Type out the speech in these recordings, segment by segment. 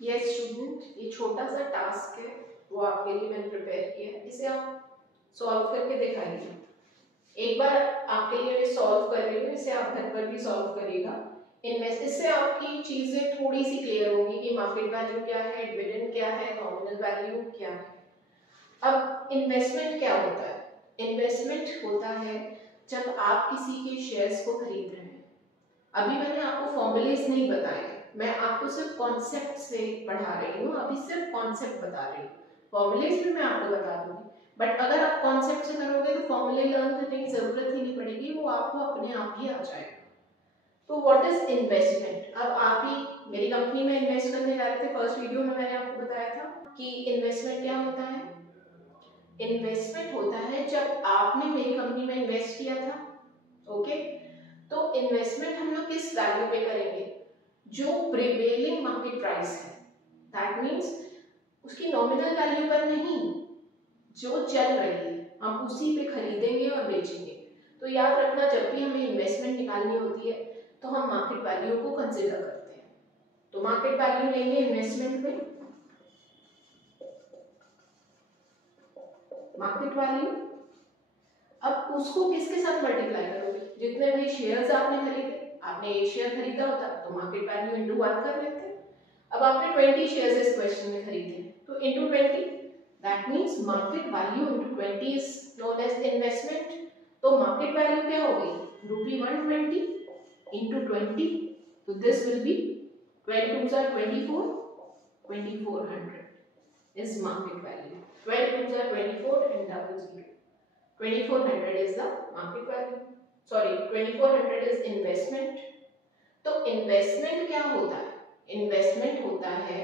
Yes student, ये छोटा सा टास्क है वो आपके लिए मैंने प्रिपेयर किया है, इसे आप सॉल्व करके दिखाइए। एक बार आपके लिए मैं सॉल्व कर रही हूँ, इसे आप घर पर भी सॉल्व करिएगा। इससे आपकी चीजें थोड़ी सी क्लियर होगी कि मार्केट वैल्यू क्या है, डिविडेंड क्या है, नॉमिनल वैल्यू क्या है। अब इन्वेस्टमेंट क्या होता है? इन्वेस्टमेंट होता है जब आप किसी के शेयर्स को खरीद रहे हैं। अभी मैंने आपको फॉर्मूलेज नहीं बताए, मैं आपको सिर्फ कॉन्सेप्ट से पढ़ा रही हूँ, अभी सिर्फ कॉन्सेप्ट बता रही हूँ। फॉर्मूलेज भी मैं आपको बता दूंगी, बट अगर आप कॉन्सेप्ट से करोगे तो फॉर्मूले लर्न करने की जरूरत ही नहीं पड़ेगी, वो आपको अपने आप ही आ जाएगा। तो व्हाट इज इन्वेस्टमेंट? अब आप ही मेरी कंपनी में इन्वेस्ट करने जा रहे थे, फर्स्ट वीडियो में मैंने आपको बताया था कि इन्वेस्टमेंट क्या होता है। इन्वेस्टमेंट होता है जब आपने मेरी कंपनी में इन्वेस्ट किया था, ओके। तो इन्वेस्टमेंट हम लोग किस वैल्यू पे करेंगे? जो प्रिवेलिंग मार्केट प्राइस है, दैट मींस उसकी नॉमिनल वैल्यू पर नहीं, जो चल रही है हम उसी पे खरीदेंगे और बेचेंगे। तो याद रखना, जब भी हमें इन्वेस्टमेंट निकालनी होती है तो हम मार्केट वैल्यू को कंसीडर करते हैं। तो मार्केट वैल्यू लेंगे इन्वेस्टमेंट में, मार्केट वैल्यू। अब उसको किसके साथ मल्टीप्लाई करोगे? जितने भी शेयर्स आपने खरीदे, आपने एक शेयर खरीदा होता तो मार्केट वैल्यू इंटू 1 कर लेते। अब आपने 20 शेयर्स इस क्वेश्चन में खरीदे तो into 20, that means market value into 20 is known as investment. तो मार्केट वैल्यू क्या हो गई? ₹120 इंटू 20, तो this will be 12 2s are 24, 2400 is market value. 12 2s are 24 and double 0. 2400 is the market value. Sorry, 2400 is investment. तो investment क्या होता है? Investment होता है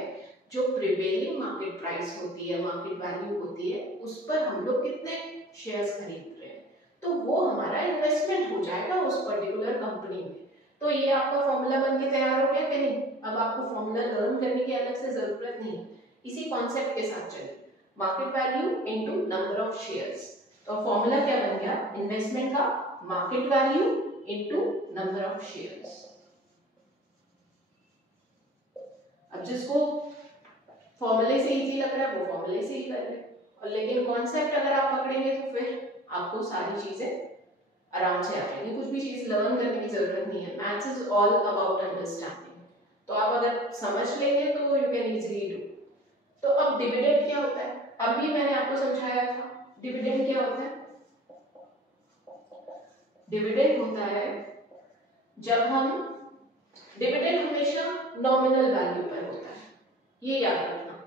जो प्रिवेलिंग मार्केट प्राइस होती है, मार्केट वैल्यू होती है, उस पर हम लोग कितने शेयर्स खरीद रहे हैं, तो वो हमारा इन्वेस्टमेंट हो जाएगा उस पर्टिकुलर कंपनी में। तो ये आपका फॉर्मूला बन के तैयार हो गया कि नहीं? अब आपको फॉर्मूला लर्न करने की अलग से जरूरत नहीं, इसी कॉन्सेप्ट के साथ चलिए। Market value into number of shares, तो फॉर्मूला क्या बन गया इन्वेस्टमेंट का? Market value into number of shares. अब जिसको फॉर्मूले से इजी लग रहा है वो फॉर्मूले से ही कर ले, और लेकिन कॉन्सेप्ट अगर आप पकड़ेंगे तो फिर आपको सारी चीजें आराम से आ जाएंगी, कुछ भी चीज लर्न करने की जरूरत नहीं है। Maths is all about understanding, तो आप अगर समझ लेंगे तो यू कैन इजीली डू। तो अब डिविडेंड क्या होता है? अभी मैंने आपको समझाया था डिविडेंड क्या होता है। डिविडेंड होता है जब हम, डिविडेंड हमेशा नॉमिनल वैल्यू पर होता है, ये याद रखना।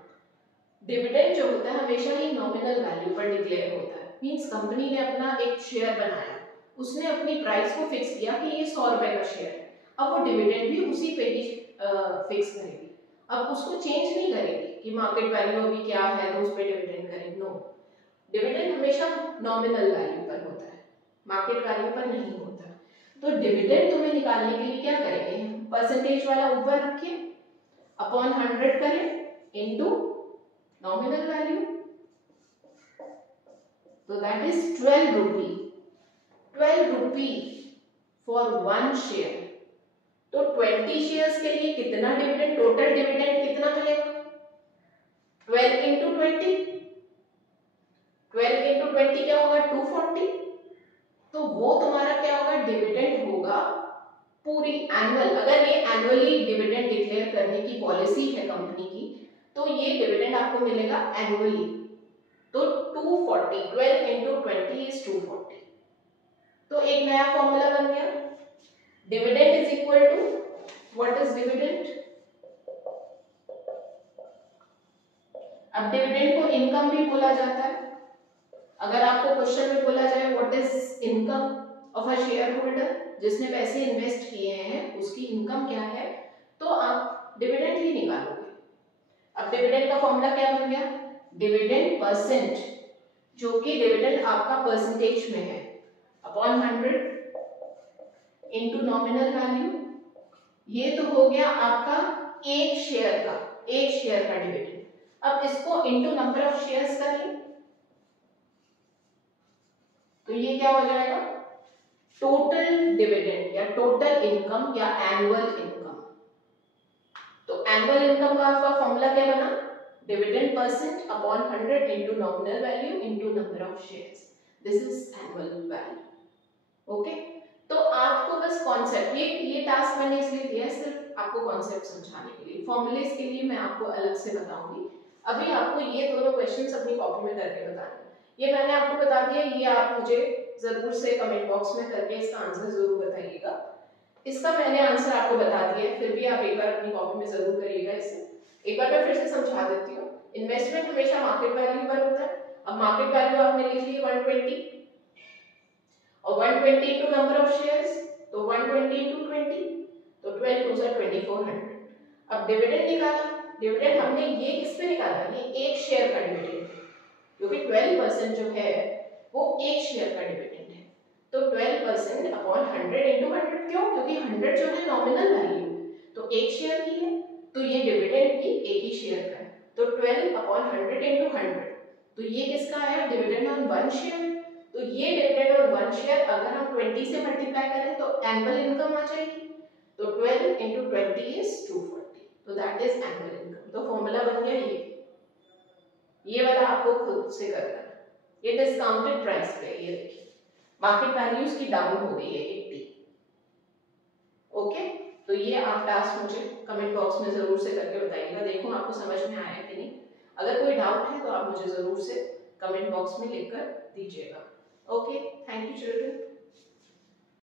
डिविडेंड जो होता है हमेशा ही नॉमिनल वैल्यू पर डिक्लेयर होता है। मींस कंपनी ने अपना एक शेयर बनाया, उसने अपनी प्राइस को फिक्स किया कि ये 100 रुपए का शेयर है, अब वो डिविडेंड भी उसी पे ही फिक्स करेगी। अब उसको चेंज नहीं करेगी कि मार्केट वैल्यू अभी क्या है तो उस पे डिविडेंड करेगी, नो। डिविडेंड हमेशा नॉमिनल वैल्यू पर होता है, मार्केट वैल्यू पर नहीं होता। तो डिविडेंड तुम्हें निकालने के लिए क्या करेंगे? परसेंटेज वाला ऊपर रखिए, अपॉन 100 करें इनटू नॉमिनल वैल्यू, तो that is 12 rupee. 12 rupee for 1 share. तो 20 शेयर्स के लिए कितना डिविडेंड, टोटल डिविडेंड कितना मिलेगा? 12 इंटू 20, 12 इंटू 20 क्या होगा? 240। तो वो तुम्हारा क्या होगा? डिविडेंड होगा पूरी एनुअल। अगर ये एनुअली डिविडेंड डिक्लेयर करने की पॉलिसी है कंपनी की, तो ये डिविडेंड आपको मिलेगा एनुअली। तो 240, 12 इंटू 20 इज 240। तो एक नया फॉर्मूला बन गया, dividend is equal to, what is dividend? अब डिविडेंड को इनकम भी बोला जाता है। अगर आपको क्वेश्चन में बोला जाए what is income of a share holder, जिसने पैसे इन्वेस्ट किए हैं उसकी इनकम क्या है, तो आप डिविडेंड ही निकालोगे। अब डिविडेंड का फॉर्मूला क्या बन गया? डिविडेंड परसेंट, जो कि डिविडेंड आपका परसेंटेज में है, अपॉन 100 इनटू नॉमिनल वैल्यू। ये तो हो गया आपका एक शेयर का डिविडेंड। अब इसको इनटू नंबर ऑफ शेयर्स करिए, तो ये क्या हो जाएगा? टोटल डिविडेंड या टोटल इनकम या एनुअल इनकम। तो एनुअल इनकम का आपका फॉर्मूला क्या बना, dividend percent upon 100 into nominal value into number of shares, this is annual value. Okay, तो आपको बस कॉन्सेप्ट, ये टास्क मैंने इसलिए दिया है सिर्फ आपको कॉन्सेप्ट समझाने के लिए, फॉर्मूलेस के लिए मैं आपको अलग से बताऊंगी। अभी आपको ये दोनों क्वेश्चंस अपनी कॉपी में करके बताने, ये मैंने आपको बता दिया, ये आप मुझे जरूर से कमेंट बॉक्स में करके इसका आंसर जरूर बताइएगा। इसका मैंने आंसर आपको बता दिया है, फिर भी आप एक बार अपनी कॉपी में जरूर करिएगा इसे। एक बार मैं फिर से समझा देती हूँ। इन्वेस्टमेंट हमेशा मार्केट वैल्यू पर होता है। अब मार्केट वैल्यू आपने लिख ली 120 और 120 इनटू नंबर ऑफ शेयर्स, तो 120 इनटू 20, तो 12 टू 2400। अब डिविडेंड निकाला, डिविडेंड हमने ये किस पे निकाला, ये एक शेयर का डिविडेंड, क्योंकि 12% जो है वो एक शेयर का डिविडेंड है, तो 12% अपॉन 100 इनटू 100, क्यों, क्योंकि 100 जो है नॉमिनल वैल्यू तो एक शेयर की है, तो ये डिविडेंड भी एक ही शेयर का है, तो 12 अपॉन 100 इनटू 100, तो ये किसका आया, डिविडेंड ऑन वन शेयर। तो ये डिविडेंड ऑन वन शेयर अगर हम 20 से मल्टीप्लाई करें तो एनुअल इनकम आ जाएगी, तो 12 इनटू 20 इज 240, तो दैट इज एनुअल इनकम। तो फॉर्मूला बन गया ये वाला आपको खुद से करना है। ये डिस्काउंटेड प्राइस पे, ये देखिए मार्केट वैल्यू इसकी डाउन हो गई है 80। ओके, तो ये आप टास्क मुझे कमेंट बॉक्स में जरूर से करके बताइएगा, देखो आपको समझ में आया कि नहीं। अगर कोई डाउट है तो आप मुझे जरूर से कमेंट बॉक्स में लिखकर दीजिएगा। Okay, thank you children.